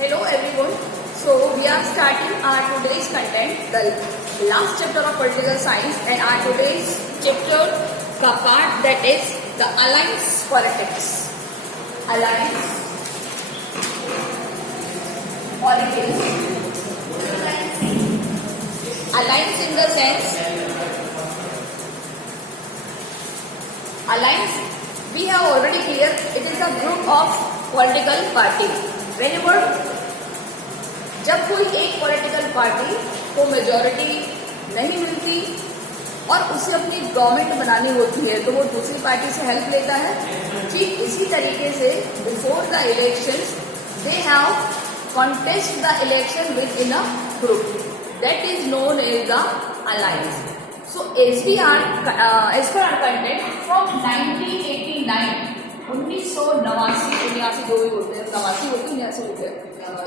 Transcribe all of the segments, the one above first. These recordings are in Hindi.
Hello everyone. So we are starting our today's content, the last chapter of political science, and our today's chapter का part that is the alliance politics. Alliance politics. Alliance in the sense, alliance we have already clear. It is a group of political party. Whenever जब कोई एक पॉलिटिकल पार्टी को मेजॉरिटी नहीं मिलती और उसे अपनी गवर्नमेंट बनानी होती है तो वो दूसरी पार्टी से हेल्प लेता है। ठीक इसी तरीके से before the elections they have contest the election with in a group that is known as the alliance. So as per our content from 1989 1989 जो भी बोलते हैं 89 होते हैं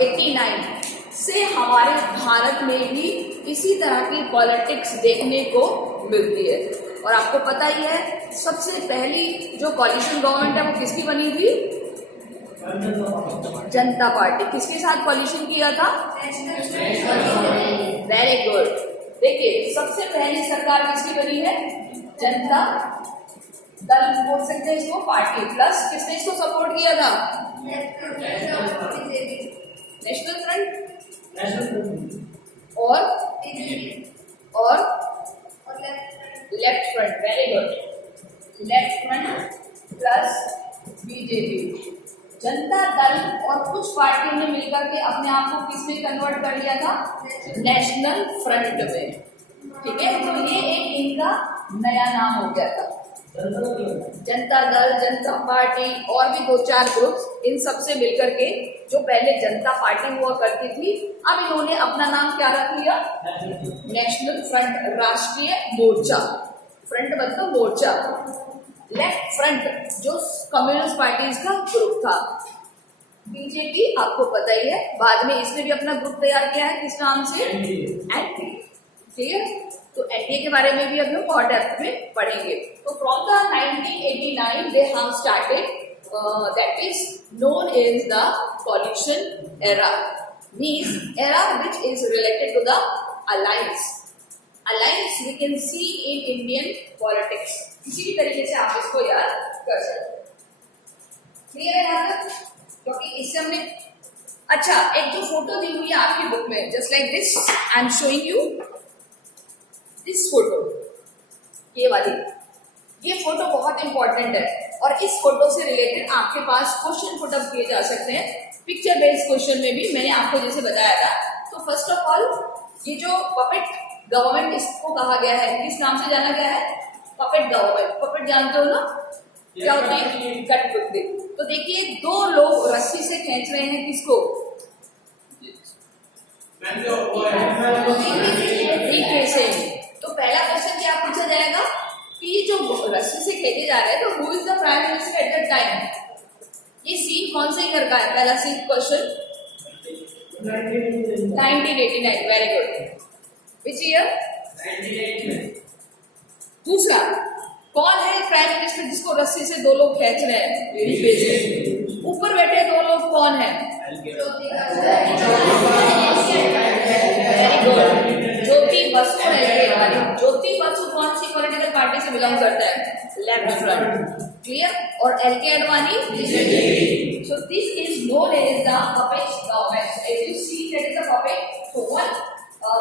89 से हमारे भारत में भी इसी तरह की पॉलिटिक्स देखने को मिलती है। और आपको पता ही है सबसे पहली जो कॉलिशन गवर्नमेंट है वो किसकी बनी थी? जनता पार्टी। किसके साथ कॉलिशन किया था? Very good. देखिए सबसे पहली सरकार किसकी बनी है? जनता दल बोल सकते हैं इसको, पार्टी प्लस किसने इसको सपोर्ट किया था? नेशनल फ्रंट और left front. Very good. Left front plus BJP. Janata Dal और कुछ पार्टी ने मिलकर के अपने आप को किसमें कन्वर्ट कर लिया था? नेशनल फ्रंट में। ठीक है, तो ये एक इनका नया नाम हो गया था। जनता दल, जनता पार्टी और भी दो चार ग्रुप्स, इन सब से मिलकर के जो पहले जनता पार्टी हुआ करती थी अब इन्होंने अपना नाम क्या रख लिया? नेशनल फ्रंट, राष्ट्रीय मोर्चा। फ्रंट मतलब मोर्चा। लेफ्ट फ्रंट जो कम्युनिस्ट पार्टीज का ग्रुप था। बीजेपी आपको पता ही है, बाद में इसने भी अपना ग्रुप तैयार किया है किस नाम से? एनडीए। ठीक है, तो एनडीए के बारे में भी अभी हम और डेप्थ में पढ़ेंगे। तो from the 1989 they have started that is known as the coalition era, means era which is related to the alliance. Alliance we can see in Indian politics. किसी भी तरीके से आप इसको याद कर सकते। क्लियर है यहाँ तक? क्योंकि इससे हमने अच्छा एक जो फोटो दी हुई है आपकी बुक में, just like this I am showing you this photo, ये वाली, ये फोटो बहुत इंपॉर्टेंट है और इस फोटो से रिलेटेड आपके पास क्वेश्चन पुट अप किए जा सकते हैं। पिक्चर बेस्ड क्वेश्चन में भी मैंने आपको जैसे बताया था। तो फर्स्ट ऑफ ऑल ये जो पपेट गवर्नमेंट इसको कहा गया है, किस नाम से जाना गया है? Puppet government. पपेट जानते हो ना क्या होती है? कठपुतली। तो देखिए दो लोग रस्सी से खींच रहे हैं किसको? तो पहला क्वेश्चन क्या पूछा जाएगा कि जो रस्सी से खेले जा रहे हैं तो who is the prime minister at that time? ये सीन कौन से ईयर का है? पहला scene question 1989। Very good. Which year? 1989। दूसरा कौन है प्राइम मिनिस्टर जिसको रस्सी से दो लोग खींच रहे हैं? ऊपर बैठे दो लोग कौन है? Very good. ज्योति बसु और एलके अडवाणी। ज्योति बसु कौन सी पॉलिटिकल पार्टी से बिलोंग करता है? Left front. क्लियर? और L K Advani? So this is known as the puppet government. If you see that is a puppet, so one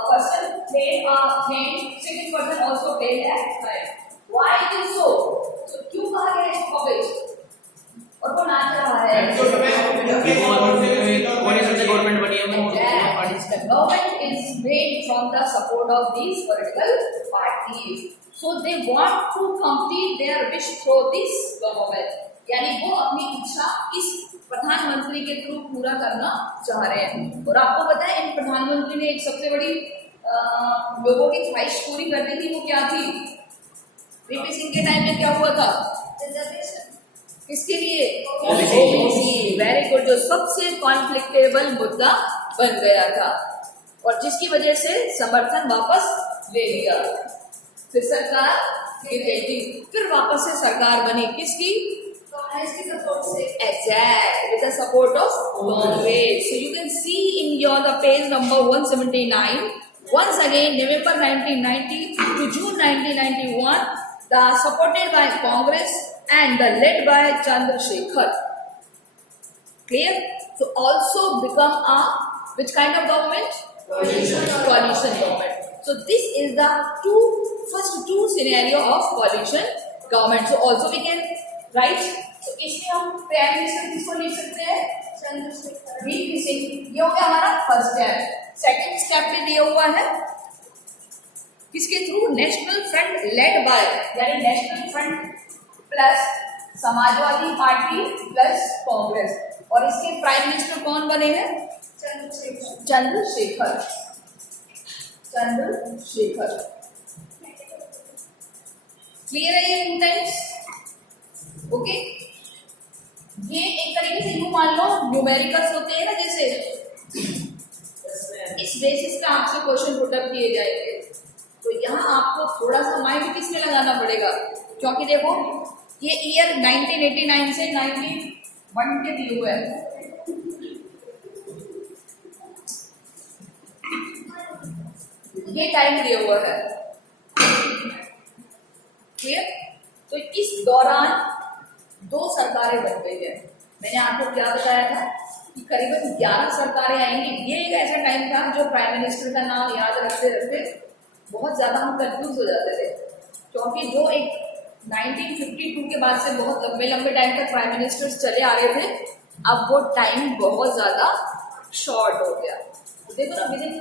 person played a hand, second person also played a hand. Why it is so? So क्यों कहा गया है पपेट? और वो नाच रहा है। गवर्नमेंट बनी है। Government is made from the support of these political parties. So they want to complete their wish through this government. यानी वो अपनी इच्छा इस प्रधानमंत्री के थ्रू पूरा करना चाह रहे हैं। और आपको पता है इन प्रधानमंत्री ने एक सबसे बड़ी लोगों की ख्वाहिश पूरी करनी थी, वो क्या थी? वीपी सिंह के टाइम में क्या हुआ था? किसके लिए? ओबीसी। Very good. जो सबसे कॉन्फ्लिक्टेबल मुद्दा बन गया था और जिसकी वजह से समर्थन वापस ले लिया। फिर सरकार गिर गई थी, फिर वापस से सरकार बनी किसकी? इसके सपोर्ट से exact with the support of Congress. So you can see in your the page number 179 once again November 1990 to June 1991 the supported by Congress and the led by Chandrasekhar. Clear? So also become a which kind of government? Coalition government. So this is the first two scenario of coalition government. So also we can write. So इसमें हम प्राइम मिनिस्टर किसको लिख सकते हैं? चंद्रशेखर वीपी सिंह. ये हो गया हमारा फर्स्ट स्टेप. सेकंड स्टेप में दिया हुआ है किसके through? National front led by, यानी national front plus Samajwadi party plus Congress. और इसके प्राइम मिनिस्टर कौन बने हैं? चंद्रशेखर. क्लियर है ये इंटेंस? ओके. ये एक तरीके से यूं मान लो न्यूमेरिकल्स होते हैं ना, जैसे इस बेसिस पे आपसे क्वेश्चन पुट अप किए जाएंगे. तो यहाँ आपको थोड़ा सा माइंड किसमें लगाना पड़ेगा, क्योंकि देखो ये ईयर 1989 से 91 के दिए हुए हैं. ये टाइम दिया हुआ है. क्लियर? तो इस दौरान दो सरकारें बन गई है. मैंने आपको क्या बताया था कि करीबन 11 सरकारें आएंगी. ये एक ऐसा टाइम था जो प्राइम मिनिस्टर का नाम याद रखते रखते बहुत ज्यादा हम कंफ्यूज हो जाते थे, क्योंकि जो एक 1952 के बाद से बहुत लंबे लंबे टाइम तक प्राइम मिनिस्टर्स चले आ रहे थे, अब वो टाइम बहुत ज्यादा शॉर्ट हो गया. देखो ना, विदिन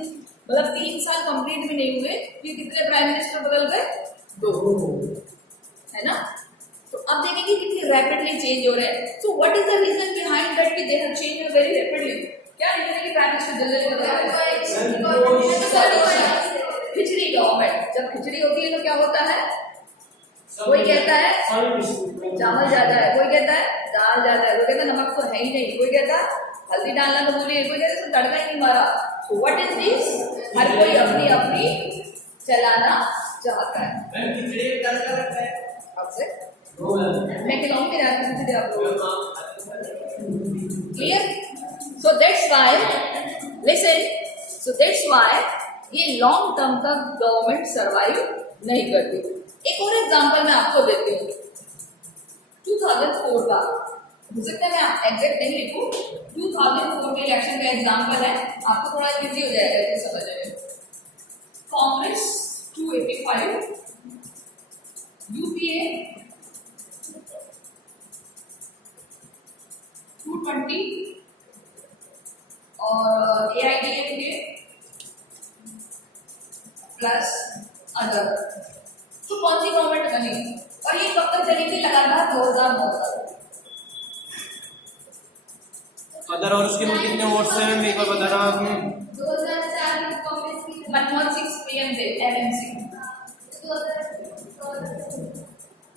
मतलब 3 साल कंप्लीट भी नहीं हुए कि कितने प्राइम मिनिस्टर बदल गए? 2, है ना. तो अब देखेंगे कितनी रैपिडली चेंज हो रहे हैं. So what is the reason behind that कि they have changed very rapidly? क्या रीजन है कि प्राइम मिनिस्टर जल्दी बदल रहे हैं? खिचड़ी गवर्नमेंट. जब खिचड़ी होती है तो क्या होता है? कोई कहता है चावल ज्यादा है, कोई कहता है दाल ज्यादा है, कोई कहता है नमक तो है ही नहीं, कोई कहता है हल्दी डालना तो भूलिए, कोई कहता है तड़का ही नहीं मारा. So what is this? हर कोई अपनी अपनी चलाना चाहता है. अब से मैं खिलाऊंगी रात आप लोग. Clear? So that's why listen, so that's why ये लॉन्ग टर्म तक गवर्नमेंट सरवाइव नहीं करती. एक और एग्जांपल मैं आपको देती हूँ. 2004 का, हो सकता है मैं एग्जैक्ट नहीं लिखूं, 2004 के इलेक्शन का एग्जांपल है, आपको थोड़ा इजी हो जाएगा ये समझने में. कांग्रेस 285, यूपीए 220 और एआईडीएमके प्लस अदर. तो कौन सी गवर्नमेंट बनी और ये कब तक चली थी? लगातार 2009 तक. अदर और उसके में कितने वोट्स हैं? मैं एक बार बता रहा हूं आपने. 2004 में कांग्रेस की 116 पीएम थे एमएनसी.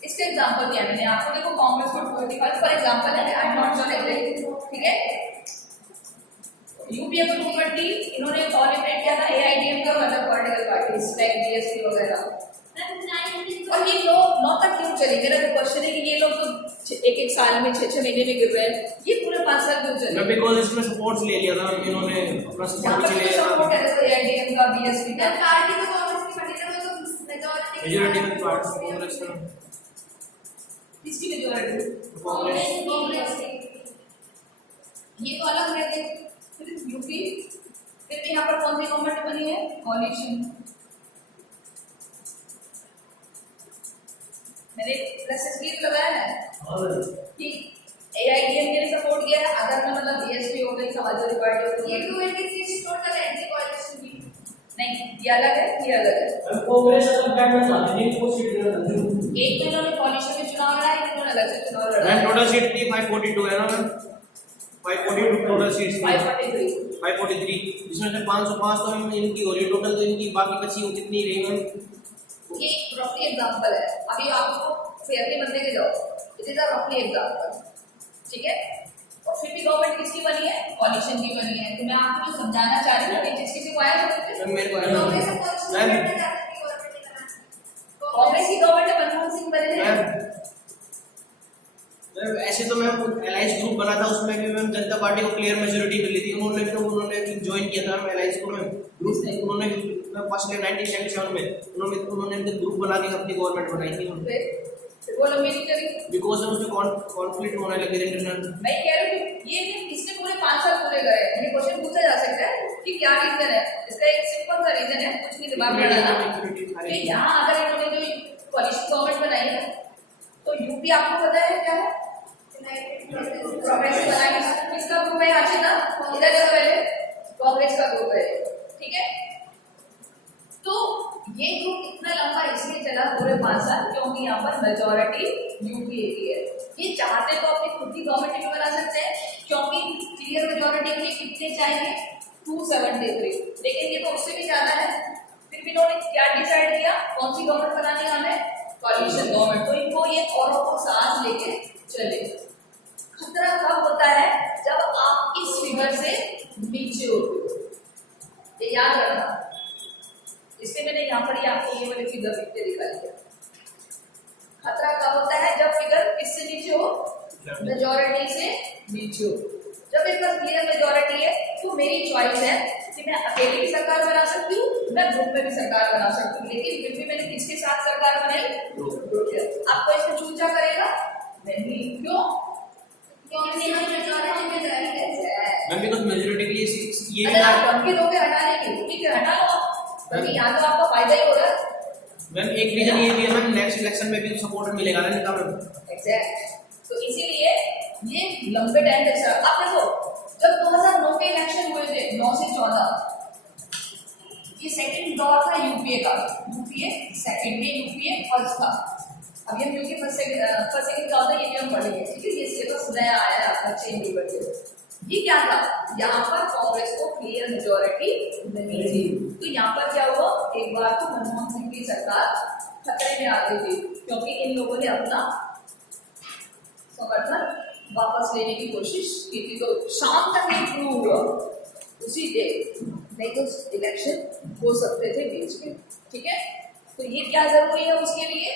इसका एग्जांपल दिया मैंने आपको. देखो कांग्रेस को 285 फॉर एग्जांपल है, I am not sure exact. ठीक है. यूपीए को 220 इन्होंने कॉलिब्रेट किया था एआईडीएम का, मतलब पॉलिटिकल पार्टीज लाइक बीएसपी वगैरह. और ये लोग 9 तक क्यों चले? मेरा जो क्वेश्चन है कि ये लोग तो एक साल में 6 महीने में गिर रहे हैं, ये पूरे 5 साल क्यों चले? बिकॉज़ इसमें सपोर्ट्स ले लिया था इन्होंने, अपना सपोर्ट ले लिया था. सपोर्ट है तो एआईडीएम का, बीएसपी का. पार्टी तो कांग्रेस की बनी है, तो मेजॉरिटी में पार्टी कांग्रेस का. किसकी मेजॉरिटी? कांग्रेस. ये तो अलग रहते. फिर यूपी, फिर यहाँ पर कौन सी गवर्नमेंट बनी है? कॉलिशन. मैंने प्लस इसलिए लगाया है कि एआईडीएम के लिए सपोर्ट किया है, अदर में मतलब बीएसपी हो गई, समाजवादी पार्टी हो गई. ये 286 टोटल एंटी कोalition की नहीं, ये अलग है, ये अलग है. कांग्रेस अलग बैठना चाहती नहीं, वो सीट देना चाहती. एक में इन्होंने कॉलिशन में चुनाव लड़ा है, एक इन्होंने अलग से चुनाव लड़ा मैम है. टोटल सीट की 542 है ना मैम? 542 टोटल सीट्स थी. 543 जिसमें से 505 तो इनकी हो रही टोटल, तो इनकी बाकी बची वो कितनी रही मैम? ये रफली एग्जांपल है. अभी आप उसको फेयरली बनने के जाओ, इट इज अ रफली एग्जांपल. ठीक है. और फिर भी गवर्नमेंट किसकी बनी है? कॉलिशन की बनी है. तो मैं आपको जो समझाना चाह रही हूँ कि जिस किसी को आया तो मेरे को कांग्रेस मैम कांग्रेस की गवर्नमेंट है, मनमोहन सिंह बने हैं. मैम ऐसे तो ग्रुप बना था उसमें भी मैम जनता पार्टी को क्लियर मेजोरिटी मिली थी, उन्होंने भी ज्वाइन किया था एलायंस को मैम ग्रुप ने, उन्होंने पिछले 1977 में उन्होंने ग्रुप बना के अपनी गवर्नमेंट बनाई थी फिर वो लंबी नहीं करी बिकॉज उसमें कॉन्फ्लिक्ट होने लगे थे इंटरनल। मैं कह रही हूँ ये इसने पूरे 5 साल पूरे गए, ये क्वेश्चन पूछा जा सकता है कि क्या रीजन है। इसका एक सिंपल सा रीजन है, कुछ नहीं दिमाग में डालना कि यहाँ अगर इन्होंने जो कोalition गवर्नमेंट बनाई है तो यूपी आपको पता है क्या है, प्रोग्रेसिव अलायंस। किसका ग्रुप है आशिना, इधर देखो पहले, कांग्रेस का ग्रुप है, ठीक है। तो ये ग्रुप इतना लंबा इसलिए चला पूरे 5 साल क्योंकि यहाँ पर मेजोरिटी यूपीए की है। ये चाहते तो अपनी खुद की गवर्नमेंट भी बना सकते हैं क्योंकि क्लियर मेजोरिटी के लिए कितने चाहिए 273, लेकिन ये तो उससे भी ज्यादा है। फिर भी इन्होंने क्या डिसाइड किया, कौन सी गवर्नमेंट बनानी है हमें, कोalition गवर्नमेंट। तो इनको ये औरों को सांस लेके चले। खतरा कब होता है, जब आप इस फिगर से नीचे होते हो, ये याद रखना। इसलिए मैंने यहाँ पर ही आपको ये वाली फिगर लिख के दिखाई है। खतरा कब होता है, जब फिगर किससे नीचे हो, मेजोरिटी से नीचे हो। जब एक बार क्लियर मेजोरिटी है तो मेरी चॉइस है कि मैं अकेले भी सरकार बना सकती हूँ, मैं ग्रुप में भी सरकार बना सकती हूँ, लेकिन फिर भी मैंने किसके साथ सरकार बनाई, आपको इसमें चूजा करेगा नहीं। क्यों, मैम बिकॉज मेजोरिटी के लिए ये अगर आप धमकी दोगे हटाने की, ठीक है हटा लो, क्योंकि यहाँ तो आपका फायदा ही होगा। मैम एक रीजन ये भी है मैम, नेक्स्ट इलेक्शन में भी सपोर्ट मिलेगा ना नेता मैम। एग्जैक्ट, तो इसीलिए ये लंबे टाइम तक चला। आप देखो जब 2009 के इलेक्शन हुए थे 9 से 14, ये सेकंड दौर था यूपीए का, यूपीए सेकंड, ये यूपीए फर्स्ट था। अब ये यूपीए फर्स्ट सेकंड का होता है, ये भी हम पढ़ेंगे, ठीक है। ये सिलेबस नया आया है, आपका चेंज हुआ है। ये क्या था, यहाँ पर कांग्रेस को क्लियर मेजोरिटी नहीं थी, तो यहाँ पर क्या हुआ, एक बार तो मनमोहन सिंह की सरकार खतरे में आ गई थी क्योंकि इन लोगों ने अपना समर्थन वापस लेने की कोशिश की थी। तो शाम तक ये प्रूव हुआ उसी डे, नहीं तो इलेक्शन हो सकते थे बीच में, ठीक है। तो ये क्या जरूरी है, उसके लिए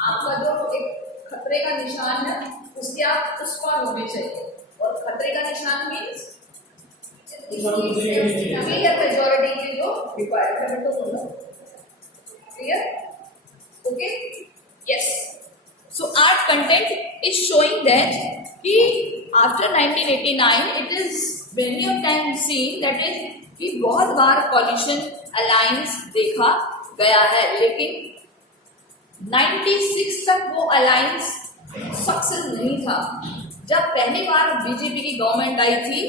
आपका जो एक खतरे का निशान है उसके आप उस पार होने चाहिए, और खतरे का निशान मीन्स क्लियर मेजोरिटी के जो रिक्वायरमेंट तो बोलो clear, okay yes. So our content is showing that कि after 1989 it is many of time seen that is कि बहुत बार coalition alliance देखा गया है, लेकिन 96 तक वो alliance सक्सेस नहीं था। जब पहली बार बीजेपी की गवर्नमेंट आई थी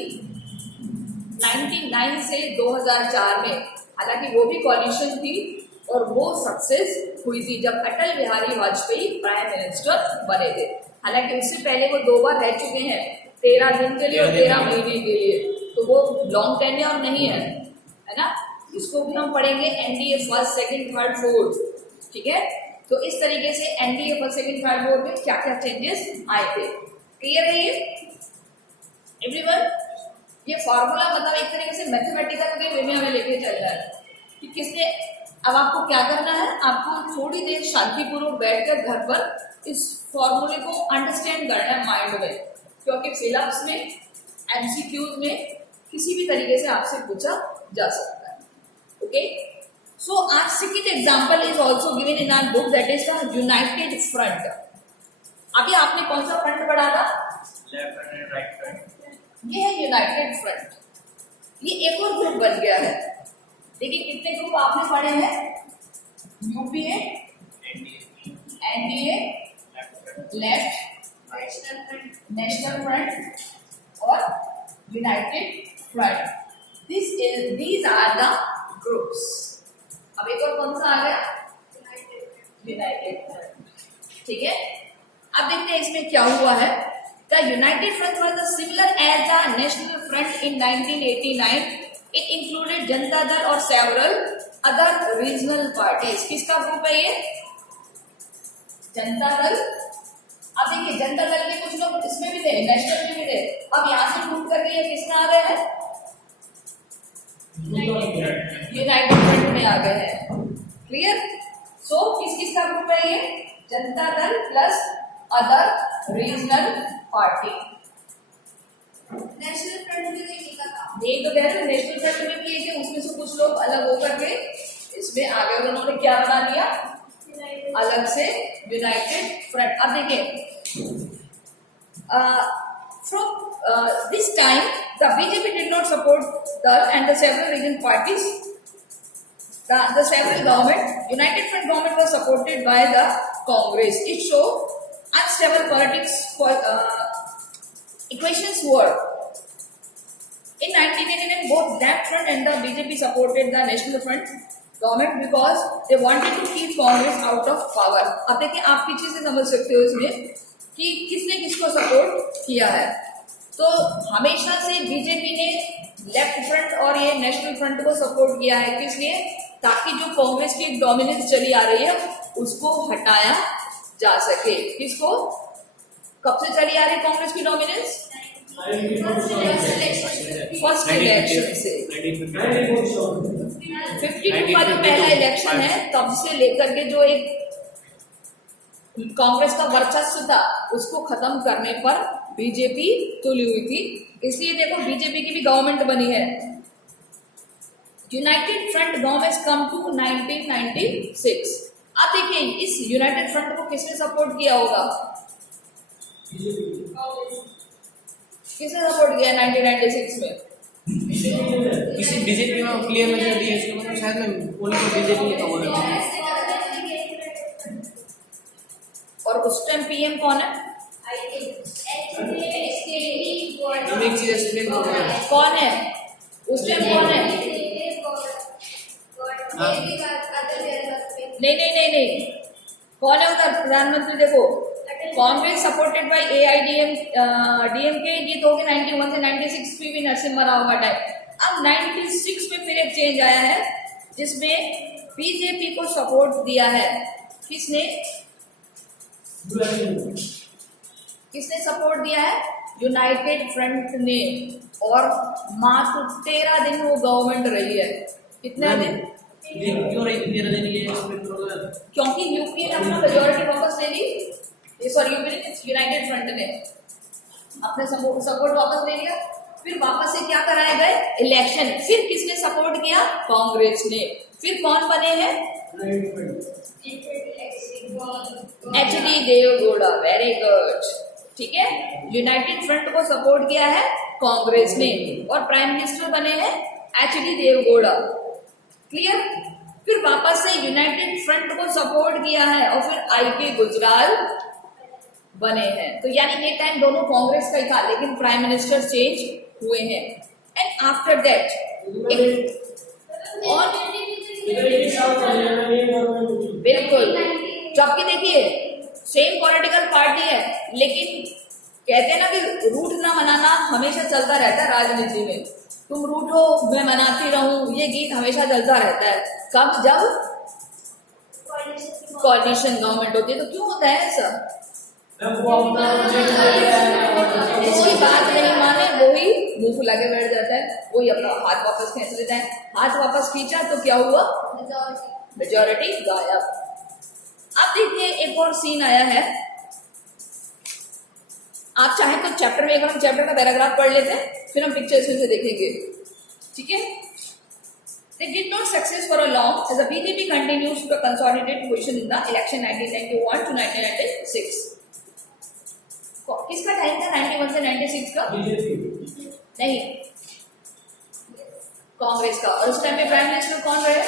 99 से 2004 में, हालांकि वो भी कोalition थी और वो सक्सेस हुई थी जब अटल बिहारी वाजपेयी प्राइम मिनिस्टर बने थे। हालांकि उससे पहले वो 2 बार रह चुके हैं, 13 दिन के लिए और 13 महीने के लिए, तो वो लॉन्ग टेन्योर नहीं है ना। इसको भी हम पढ़ेंगे NDA first second third fourth, ठीक है। तो इस तरीके से NDA first second third fourth में क्या क्या चेंजेस आए थे, क्लियर है ये एवरीवन। ये फॉर्मूला मतलब एक तरीके से मैथमेटिकल के वे में हमें लेके चल रहा है कि किसने। अब आपको क्या करना है, आपको थोड़ी देर शांतिपूर्वक बैठकर घर पर इस फॉर्मूले को अंडरस्टैंड करना है माइंड में, क्योंकि फिलअप्स में एमसीक्यूज में किसी भी तरीके से आपसे पूछा जा सकता है, ओके। सो आज second example is also given in our book, that is the united front. अभी आपने कौन सा फ्रंट पढ़ा था, लेफ्ट एंड राइट फ्रंट, ये है यूनाइटेड फ्रंट। ये एक और ग्रुप बन गया है, देखिए कितने ग्रुप आपने पढ़े हैं, UPA, NDA, left, national front और united front. These are the groups. अब एक और कौन सा आ गया, यूनाइटेड फ्रंट, ठीक है। अब देखते हैं इसमें क्या हुआ है। The united front was similar as the national front in 1989। It included Janata Dal और several other regional parties। किसका ग्रुप है ये, जनता दल। अब देखिए जनता दल के कुछ लोग इसमें भी थे, नेशनल में भी थे। अब यहाँ से ग्रुप करके ये किसमें आ गए हैं, यूनाइटेड फ्रंट में आ गए हैं, क्लियर। सो किसका ग्रुप है ये, Janata Dal plus other regional party, national front में नहीं लिखा था। यही तो कह रहे हैं, नेशनल फ्रंट में भी है कि उसमें से कुछ लोग अलग होकर के इसमें आ गए और उन्होंने क्या बना दिया, अलग से यूनाइटेड फ्रंट। अब देखिए, from this time the BJP did not support Dal and the several region parties. The several government, United Front government was supported by the Congress. It showed unstable politics for equations were. In 1989, both Left Front and the BJP supported the National Front government because they wanted to keep Congress out of power. अब देखिए, आप पीछे से समझ सकते हो इसमें कि किसने किसको सपोर्ट किया है। तो हमेशा से बीजेपी ने लेफ्ट फ्रंट और ये नेशनल फ्रंट को सपोर्ट किया है, किस लिए, ताकि जो कांग्रेस की डोमिनेंस चली आ रही है उसको हटाया जा सके। किसको, कब से चली आ रही है कांग्रेस की डोमिनेंस? फर्स्ट इलेक्शन से 52 का जो पहला इलेक्शन है तब से लेकर के जो एक कांग्रेस का वर्चस्व था उसको खत्म करने पर बीजेपी तुली हुई थी। इसलिए देखो, बीजेपी की भी गवर्नमेंट बनी है। United front government come to 1996। अब देखिए, इस यूनाइटेड फ्रंट को किसने सपोर्ट किया होगा, किसने सपोर्ट किया 1996 में? किसी बीजेपी में क्लियर मेजॉरिटी है, इसका मतलब शायद मैं ओनली फॉर बीजेपी लिखा बोल रहा हूँ। और उस टाइम पीएम कौन है, हम एक चीज एक्सप्लेन कर रहे हैं। कौन है उस टाइम, कौन है? नहीं नहीं नहीं नहीं, कौन है उधर प्रधानमंत्री? देखो, कांग्रेस सपोर्टेड बाय एआईडीएम डीएमके, ये तो हो गया 91 से 96 पीवी नरसिम्हा राव का टाइम। अब 96 में फिर एक चेंज आया है जिसमें बीजेपी को सपोर्ट दिया है। किसने किसने सपोर्ट दिया है? यूनाइटेड फ्रंट ने। और मात्र 13 दिन वो गवर्नमेंट रही है। कितने दिन? क्यों रही 13 दिन ये एक्सप्लेन करोगे? क्योंकि यूपीए ने अपना मेजोरिटी वापस ले ली। ये सॉरी, यूनाइटेड फ्रंट ने अपने सपोर्ट वापस ले लिया। फिर वापस से क्या कराए गए, इलेक्शन। फिर किसने सपोर्ट किया? कांग्रेस ने। फिर कौन बने हैं? एचडी देवगौड़ा। वेरी गुड, ठीक है। यूनाइटेड फ्रंट को सपोर्ट किया है कांग्रेस ने और प्राइम मिनिस्टर बने हैं एचडी देवगौड़ा। क्लियर। फिर वापस से यूनाइटेड फ्रंट को सपोर्ट किया है और फिर आईके गुजराल बने हैं। तो यानी ये टाइम दोनों कांग्रेस का ही था, लेकिन प्राइम मिनिस्टर चेंज हुए हैं। एंड आफ्टर दैट बिल्कुल, जबकि देखिए सेम पॉलिटिकल पार्टी है, लेकिन कहते हैं ना कि रूठ ना मनाना हमेशा चलता रहता है राजनीति में। तुम रूठो मैं मनाती रहूं, ये गीत हमेशा चलता रहता है। कब? जब कोalition गवर्नमेंट होती है। तो क्यों होता है ऐसा? जिसकी बात नहीं माने वही मुंह फुला के बैठ जाता है, वही अपना हाथ वापस खींच लेता है। हाथ वापस खींचा तो क्या हुआ? मेजॉरिटी गायब। अब देखिए, एक और सीन आया है। आप चाहे तो चैप्टर में एक बार हम चैप्टर का पैराग्राफ पढ़ लेते हैं, फिर हम पिक्चर्स में से देखेंगे, ठीक है। They did not success for a long as the BJP continues to consolidate position in the election 1991 to 1996. किसका टाइम था 91 से 96 का? नहीं, कांग्रेस का। और उस टाइम पे प्राइम मिनिस्टर कौन रहे?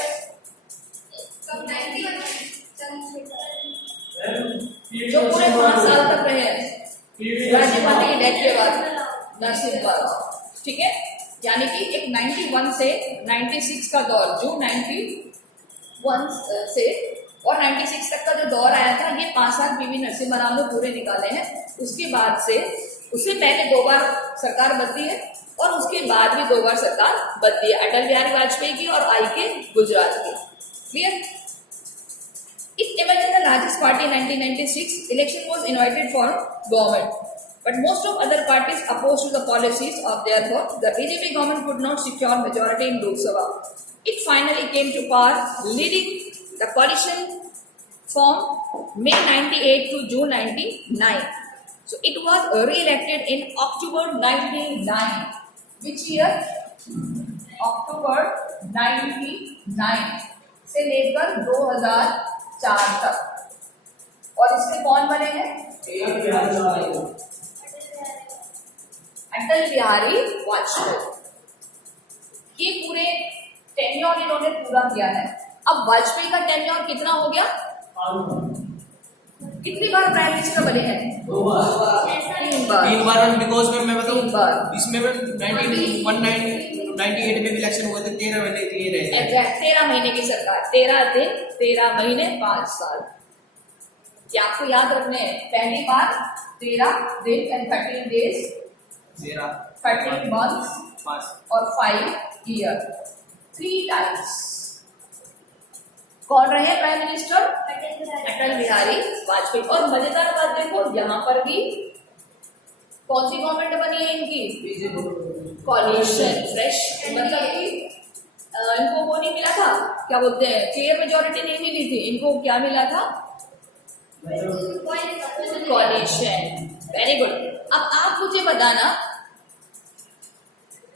जो पूरे 5 साल तक रहे राजीव गांधी की डेथ के बाद, नरसिम्हा राव, ठीक है। यानी कि एक 91 से 96 का दौर, जो 91 से और 96 तक का जो दौर आया था, ये 5 साल पीवी नरसिम्हा राव ने पूरे निकाले हैं। उसके बाद से, उससे पहले 2 बार सरकार बदली है और उसके बाद भी 2 बार सरकार बदली है, अटल बिहारी वाजपेयी की और आईके गुजराल की। Clear. It emerged the largest party in 1996. Election was invited for government, but most of other parties opposed to the policies of therefore the BJP government could not secure majority in Lok Sabha. It finally came to power, leading the coalition from May 98 to June 99. So it was re-elected in October 99. Which year? October 99 से लेकर 2004 तक। और इसमें कौन बने हैं? अटल बिहारी वाजपेयी। ये पूरे टेन्योर इन्होंने पूरा किया है। अब वाजपेयी का टेन्योर कितना हो गया? कितनी बार प्राइम मिनिस्टर बने हैं? 2 बार। 3 बार। 3 बार बिकॉज में मैं बताऊं 3 बार। इसमें 1998 में भी इलेक्शन हुए थे, 13 महीने के लिए रहे थे। एग्जैक्ट 13 महीने की सरकार, 13 दिन 13 महीने 5 साल। ये आपको याद रखने हैं। पहली बार 13 दिन एंड 13 डेज, 13 मंथ्स 5 और 5 ईयर, 3 टाइम्स। कौन रहे प्राइम मिनिस्टर? अटल बिहारी वाजपेयी। और मजेदार बात देखो, यहाँ पर भी कौन सी गवर्नमेंट बनी है इनकी? कॉलिशन फ्रेश, मतलब कि इनको वो नहीं मिला था, क्या बोलते हैं, क्लियर मेजोरिटी नहीं मिली थी इनको। क्या मिला था? कॉलिशन। Very good. अब आप मुझे बताना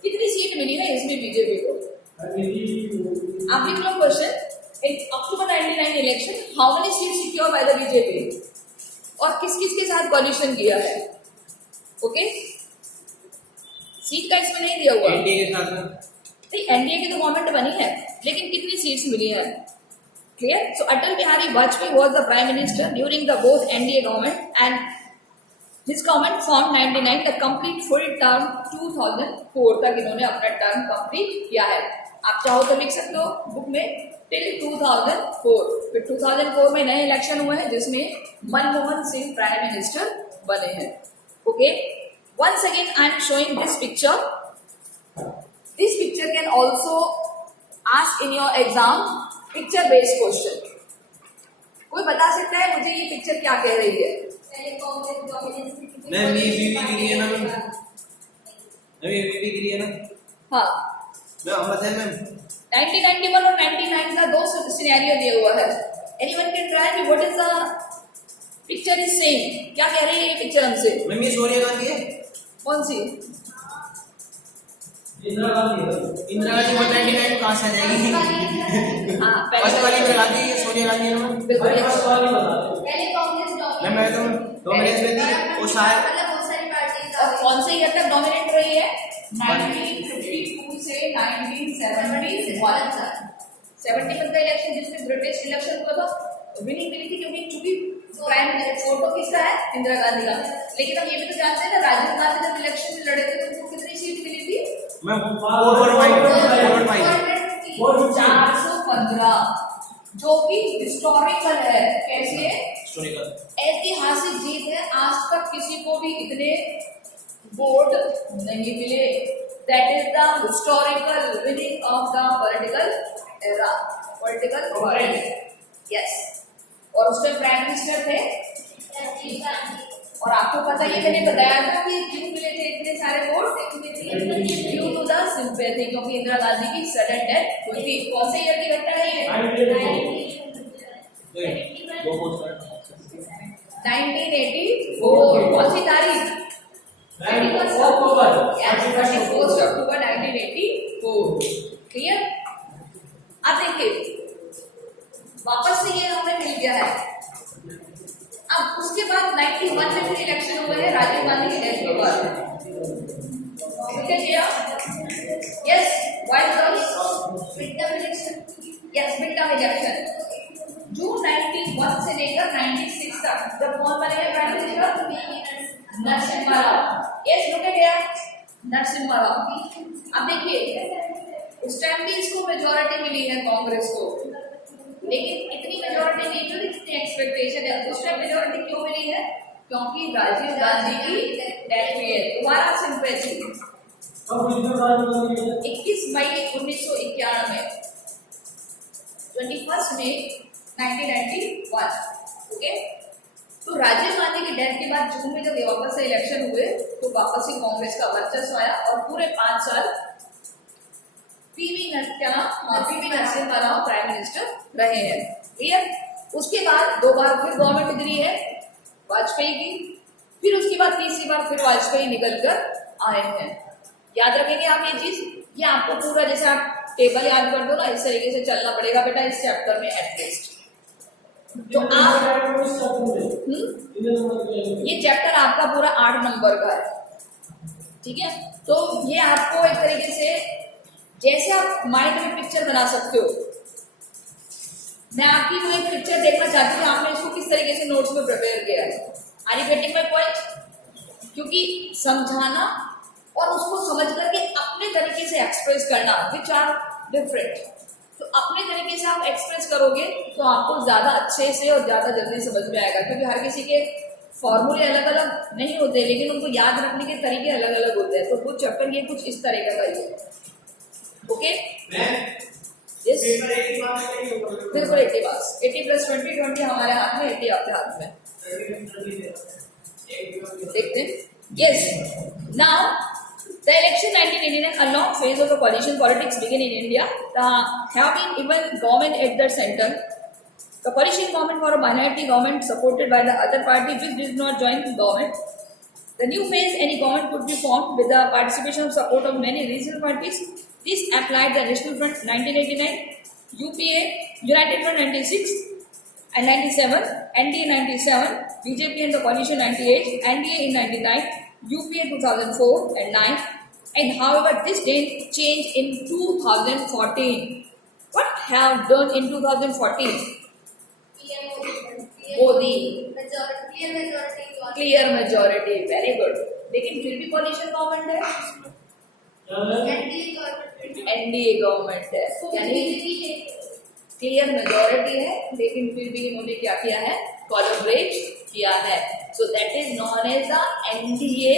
कितनी सीट मिली है इसमें बीजेपी को? आप लिख लो question. In October 99 election, how many seats secured by the BJP? और किस किस के साथ कॉलिशन किया है? ओके, सीट का इसमें नहीं दिया हुआ। एनडीए के साथ में। नहीं, एनडीए की तो गवर्नमेंट बनी है, लेकिन कितनी सीट्स मिली है? Clear? So Atal Bihari Vajpayee was the prime minister during the both NDA government and his government form 99 the complete full term 2004 तक इन्होंने अपना टर्म कंप्लीट किया है। आप चाहो तो लिख सकते हो बुक में टिल 2004। फिर 2004 में नए इलेक्शन हुए हैं जिसमें मनमोहन सिंह प्राइम मिनिस्टर बने हैं। Okay, once again I am showing this picture. This picture can also ask in your exam picture based question. कोई बता सकता है मुझे ये पिक्चर क्या कह रही है? मैम ये बीवी गिरी है ना मैम? ये बीवी गिरी है ना? हाँ, मैम हम बताएं मैम। 1991 और 99 का 2 सिनेरियो दिया हुआ है। Anyone can try me what is the picture is saying? क्या कह रही है ये पिक्चर हमसे? मैम ये सोनिया गांधी है। कौन सी? इंदिरा गांधी। इंदिरा गांधी 199 कहाँ से आ जाएगी? हाँ, फर्स्ट वाली इंदिरा गांधी है, सोनिया गांधी है मैम। बिल्कुल। फर्स्ट वाली बता दो। पहले कांग्रेस मैम मैं तो डोमिनेंस में थी वो शायद मतलब बहुत सारी पार्टी और कौन से ईयर तक डोमिनेट रही है? 1952 से 1971 तक। 71 का इलेक्शन जिसमें ब्रिटिश इलेक्शन हुआ था, विनिंग मिली थी क्योंकि चूंकि प्राइम फोटो किसका है? इंदिरा गांधी का। लेकिन हम ये भी तो जानते हैं ना, राजीव गांधी जब इलेक्शन में लड़े थे तो उनको कितनी सीट मिली थी? मैम 415 415, जो कि हिस्टोरिकल है। कैसे? हिस्टोरिकल ऐतिहासिक जीत है। आज तक किसी को भी इतने वोट नहीं मिले। That is the historical winning of the political era, political world. Yes. और उसमें प्राइम मिनिस्टर थे, और आपको पता ही मैंने बताया था कि क्यों मिले थे इतने सारे vote? Due to the sympathy, क्योंकि इंदिरा गांधी की सडन डेथ हुई थी। कौन से ईयर की घटना है ये? 1984। कौन सी तारीख? 31 अक्टूबर 1984। क्लियर? अब देखिए वापस से ये हमें मिल गया है। अब उसके बाद 91 में फिर इलेक्शन हुए हैं राजीव गांधी की डेथ के बाद। Yes, white girls mid term election. Yes, mid term election June 91 से लेकर 96 तक। जब कौन बने हैं prime minister? Narasimha Rao. Yes, look at here, Narasimha Rao. अब देखिए उस टाइम भी इसको मेजोरिटी मिली है कांग्रेस को, लेकिन इतनी मेजोरिटी नहीं मिली जितनी एक्सपेक्टेशन है। उस टाइम मेजोरिटी क्यों मिली है? क्योंकि राजीव गांधी की डेथ हुई है। दोबारा सिंपैथी 21 मई 1991, 21 मई 1991। ओके, तो राजीव गांधी की डेथ के बाद जून में जब वापस से इलेक्शन हुए तो वापस ही कांग्रेस का वर्चस्व आया और पूरे 5 साल PV Narasimha Rao prime minister रहे हैं। क्लियर? उसके बाद 2 बार फिर गवर्नमेंट गिरी है वाजपेयी की, फिर उसके बाद तीसरी बार फिर वाजपेयी निकल कर आए हैं। याद रखेंगे आप ये चीज, ये आपको पूरा जैसे आप टेबल याद कर दो ना, इस तरीके से चलना पड़ेगा बेटा इस चैप्टर में एटलीस्ट। तो आप ये चैप्टर आपका पूरा 8 नंबर का है, ठीक है। तो ये आपको एक तरीके से जैसे आप माइंड में पिक्चर बना सकते हो, मैं आपकी वो एक पिक्चर देखना चाहती हूँ आपने इसको किस तरीके से नोट्स में प्रिपेयर किया है। Are you getting my point? क्योंकि समझाना और उसको समझ करके अपने तरीके से एक्सप्रेस करना विच आर डिफरेंट, तो अपने तरीके से आप एक्सप्रेस करोगे तो आपको ज्यादा अच्छे से और ज्यादा जल्दी समझ में आएगा। क्योंकि हर किसी के फॉर्मूले अलग अलग नहीं होते, लेकिन उनको याद रखने के तरीके अलग अलग होते हैं। तो कुछ चैप्टर ये कुछ इस तरीके का ही है। ओके, यस, बिल्कुल 80 मार्क्स, 80 + 20 20 हमारे हाथ में, 80 आपके हाथ में। देखते हैं। Yes, now the election 1989, a long phase of the coalition politics began in India. Having even government at the center, the coalition government for a minority government supported by the other party which did not join government. The new phase, any government could be formed with the participation and support of many regional parties. This applied the National Front 1989, UPA, United Front 96 and 97, NDA 97, BJP and the coalition 98, NDA in 99, UPA 2004 and 9, and however this didn't change in 2014. What have done in 2014? Modi. Clear majority, very good. लेकिन फिर भी coalition government है, NDA गवर्नमेंट है, यानी क्लियर मेजोरिटी है, लेकिन फिर भी इन्होंने क्या किया है, कोलैबोरेट किया है। So that is known as the NDA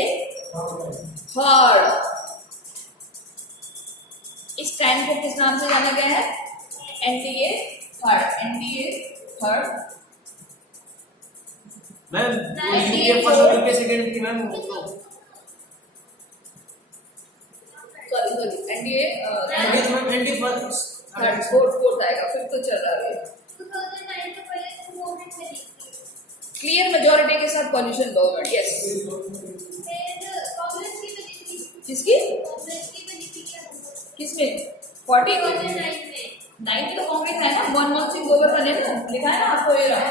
third. इस टाइम को किस नाम से जाना गया है? NDA third. NDA third ma'am UPA first और यूपीए सेकंड की ma'am, sorry NDA NDA first third, fourth आएगा, फिफ्थ तो चल रहा है। 2009 से पहले तो गवर्नमेंट में थी, क्लियर मेजोरिटी के साथ कोलिशन गवर्नमेंट, यस। फिर कांग्रेस की बनी थी, किसकी? कांग्रेस की बनी थी क्या? किसमें? 40 2009 में 9 तो कांग्रेस है ना, मनमोहन सिंह गोबर बने ना, लिखा है ना आपको ये रहा।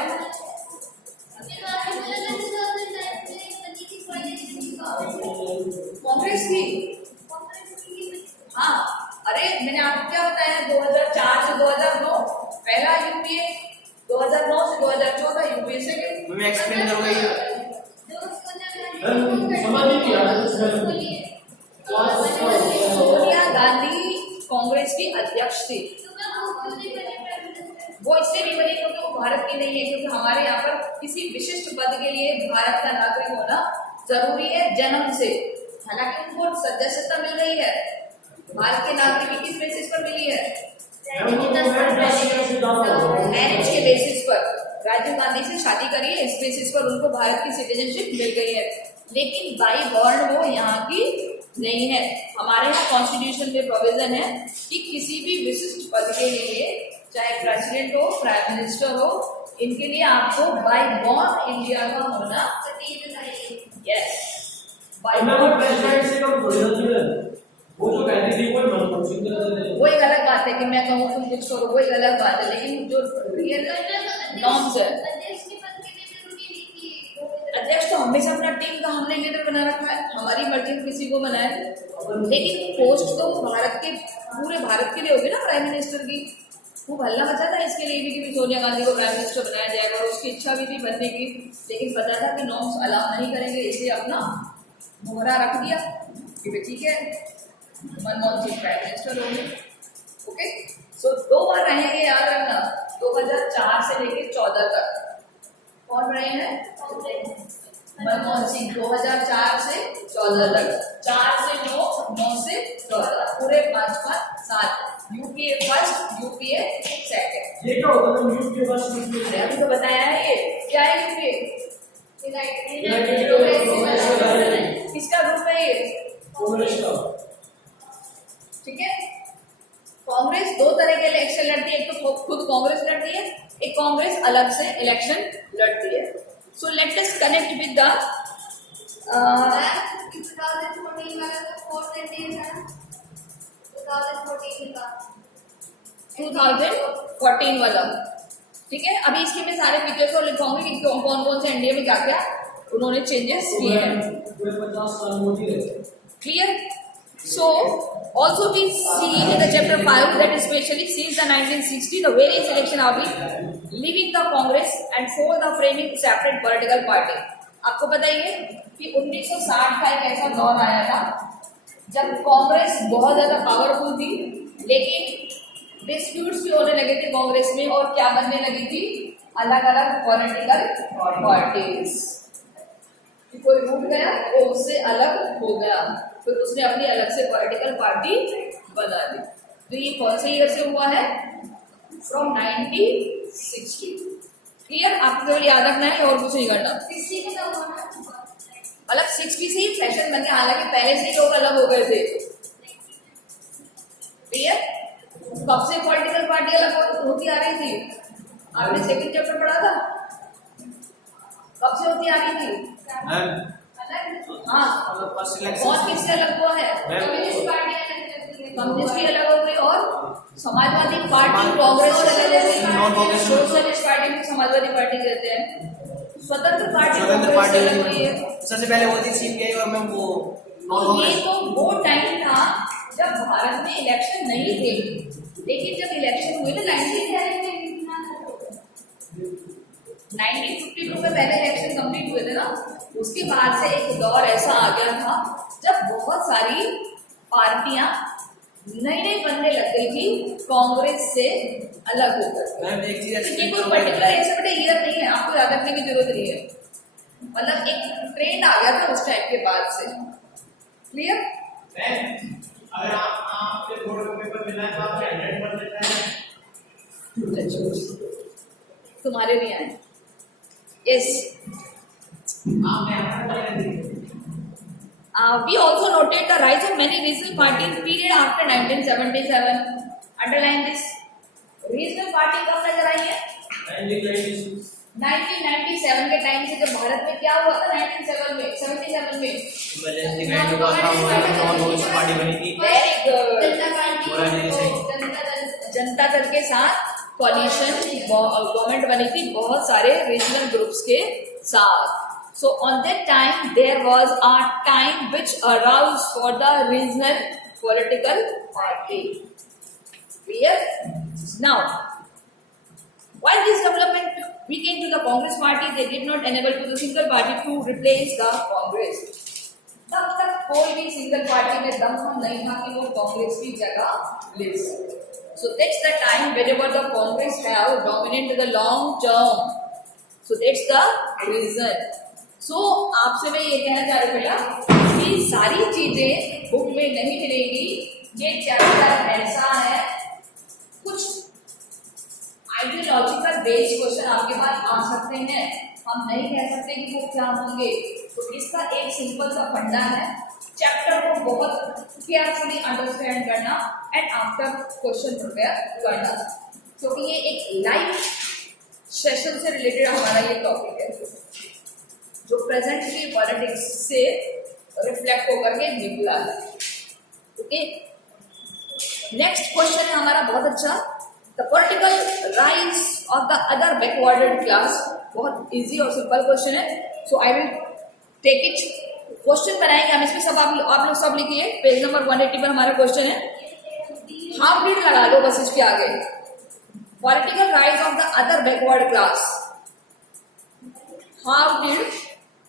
फिर बाद में बोला 2009 में बनी थी कांग्रेस की, हाँ। अरे मैंने आपको क्या बताया, 2004 से 2009 पहला यूपीए, 2009 से 2014 यूपीए सेकंड। मैं एक्सप्लेन करूंगा ये। सोनिया गांधी कांग्रेस की अध्यक्ष थी। वो इसलिए नहीं बनी क्योंकि वो भारत की नहीं है, क्योंकि हमारे यहाँ पर किसी विशिष्ट पद के लिए भारत का नागरिक होना जरूरी है जन्म से। हालांकि उनको सदस्यता मिल रही है, भारत के नागरिक किस बेसिस पर मिली है? मैरिज के बेसिस पर। राजीव गांधी से शादी करी है, इस बेसिस पर उनको भारत की सिटीजनशिप मिल गई है, लेकिन बाई बॉर्न वो यहाँ की नहीं है। हमारे यहाँ कॉन्स्टिट्यूशन में प्रोविजन है कि किसी भी विशिष्ट पद के लिए, चाहे प्रेसिडेंट हो, प्राइम मिनिस्टर हो, इनके लिए आपको बाई बॉर्न इंडिया का होना यस बाई बॉर्न। वो जो कहती थी वो मनमोहन सिंह ने, वो एक अलग बात है कि मैं कहूँ तुम कुछ करो, वो एक अलग बात है, लेकिन जो रियल नॉर्म्स है, अध्यक्ष तो हमेशा अपना टीम का हमने लीडर बना रखा है, हमारी मर्जी में किसी को बनाए, लेकिन पोस्ट तो भारत के पूरे भारत के लिए होगी ना प्राइम मिनिस्टर की। वो हल्ला मचा था इसके लिए भी कि सोनिया गांधी को प्राइम मिनिस्टर बनाया जाएगा, और उसकी इच्छा भी थी बनने की, लेकिन पता था कि नॉर्म्स अलाउ नहीं करेंगे, इसलिए अपना मोहरा रख दिया कि ठीक है मनमोहन सिंह प्राइम मिनिस्टर होंगे। ओके, सो 2 बार रहेंगे, याद रखना, 2004 से लेकर 14 तक कौन रहे हैं? मनमोहन सिंह। 2004 से 14 तक, 4 से 9, 9 से 14, पूरे 5 7। UPA first, UPA second. ये क्या होता है यूपीए फर्स्ट यूपीए? अरे अभी तो बताया है, ये क्या है यूपीए? किसका ग्रुप है ये? कांग्रेस का। ठीक है, कांग्रेस 2 तरह के इलेक्शन लड़ती है, एक तो खुद कांग्रेस लड़ती है, एक कांग्रेस अलग से इलेक्शन लड़ती है। So let us connect with the 2014 वाला तो फोर्थ इंडियन था ना, 2014 का 2014 वाला, ठीक है। अभी इसके मैं सारे फीचर्स और लिखवाऊंगी कि कौन कौन से एनडीए में क्या क्या उन्होंने चेंजेस किए हैं। 50 साल मोदी रहे। Clear? So, also we see in the chapter 5 that especially since the 1960, the various election have been leaving the Congress and for the framing separate political party. आपको पता ही है कि 1960 का एक ऐसा दौर आया था जब कांग्रेस बहुत ज्यादा पावरफुल थी, लेकिन डिस्प्यूट्स भी होने लगे थे कांग्रेस में और क्या बनने लगी थी, अलग अलग पॉलिटिकल पार्टीज। कोई रूठ गया वो उससे अलग हो गया, फिर उसने अपनी अलग से पॉलिटिकल पार्टी बना दी। तो ये कौन से ईयर से हुआ है? फ्रॉम 1960। क्लियर? आपको केवल याद रखना है और कुछ नहीं करना। 60 का तो हुआ ना, मतलब 60 से ही फैशन बन गया, हालांकि पहले से ही लोग अलग हो गए थे। क्लियर? कब से पॉलिटिकल पार्टी अलग होती आ रही थी? आपने सेकंड चैप्टर पढ़ा था, कब से होती आ रही थी? मैम हाँ, फर्स्ट इलेक्शन कौन किससे अलग हुआ है? कम्युनिस्ट पार्टी अलग रहती है, कम्युनिस्ट भी अलग हो गई और समाजवादी पार्टी, कांग्रेस से अलग हो गई, सोशलिस्ट पार्टी भी समाजवादी पार्टी कहते हैं, स्वतंत्र पार्टी कांग्रेस से अलग हुई है। सबसे पहले वो थी सीपीआई और मैम वो तो ये तो वो टाइम था जब भारत में इलेक्शन नहीं थे, लेकिन जब इलेक्शन हुए ना 1952 में पहले इलेक्शन कंप्लीट हुए थे ना, उसके बाद से एक दौर ऐसा आ गया था जब बहुत सारी पार्टियां नई नई बनने लग गई थी कांग्रेस से अलग होकर। मैम एक चीज तो ये कोई पर्टिकुलर ऐसा बेटा ईयर नहीं है, आपको याद रखने की जरूरत नहीं है, मतलब एक ट्रेंड आ गया था उस टाइम के बाद से। क्लियर? अगर आपके बोर्ड का पेपर मिला है तो आप 100 देता है। तुम्हारे भी आए। Yes, we also noted the rise of many regional parties period after 1977. Underline this. Regional party कब नजर आई है? 1997 के टाइम से, जब भारत में क्या हुआ था 77 में पार्टी बनी थी। Very good. जनता दल जनता दल के साथ कोalition गवर्नमेंट बनी थी बहुत सारे रीजनल ग्रुप्स के साथ। So on that time there was a time which arose for the regional political party. Clear? Now, while this development weakened to the Congress party, they did not enable to the single party to replace the Congress. तब तक कोई भी सिंगल पार्टी में दम नहीं था कि वो कांग्रेस की जगह ले सके। So that's the time whenever the Congress have dominated the long term. So that's the reason. So आपसे मैं ये कहना चाह रही हूँ कि सारी चीजें बुक में नहीं मिलेगी, ये चैप्टर ऐसा है, कुछ आइडियोलॉजिकल बेस्ड क्वेश्चन आपके पास आ सकते हैं, हम नहीं कह सकते कि वो क्या होंगे। तो इसका एक सिंपल सा फंडा है, चैप्टर को बहुत केयरफुली अंडरस्टैंड करना एंड आफ्टर क्वेश्चन प्रिपेयर करना, क्योंकि ये एक लाइव सेशन से रिलेटेड हमारा ये टॉपिक है जो प्रेजेंटली पॉलिटिक्स से रिफ्लेक्ट होकर के निकला है। ओके, नेक्स्ट क्वेश्चन है हमारा बहुत अच्छा, the political rise of the other backwarded class. बहुत इजी और सिंपल क्वेश्चन है, so I will take it. Question बनाएंगे हम इसमें, सब आप लोग सब लिखिए, पेज नंबर 180 पर हमारा क्वेश्चन है। हाउ डिड लगा लो बस इसके आगे, political rise of the other backward class. How did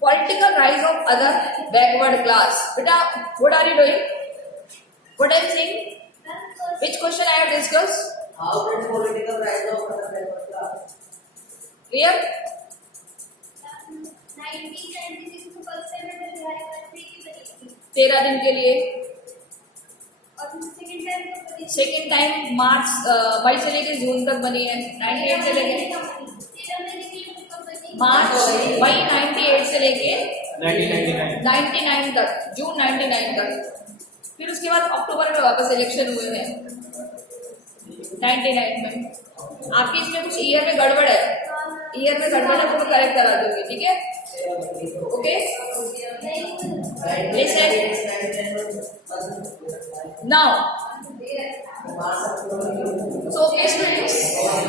political rise of other backward class. Beta, what are you doing? What are you saying? Which question I have discussed? How did political rise of other backward class? Clear? 1976 को फर्स्ट टाइम में बिहार कंट्री की बनी थी 13 दिन के लिए, और सेकेंड टाइम मार्च मई से लेकर जून तक बनी है, 98 से लेकर मार्च मई 98 से लेके 99 तक, जून 99 तक। फिर उसके बाद अक्टूबर में वापस इलेक्शन हुए हैं 99 में। आपकी इसमें कुछ ईयर में गड़बड़ है, ईयर में गड़बड़ है, वो करेक्ट करा दूंगी, ठीक है? Okay. Listen. Now, so okay students,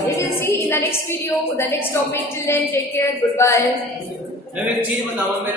we will see in the next video, the next topic. Till then, take care. Goodbye. मैं एक चीज बताऊंगा मेरे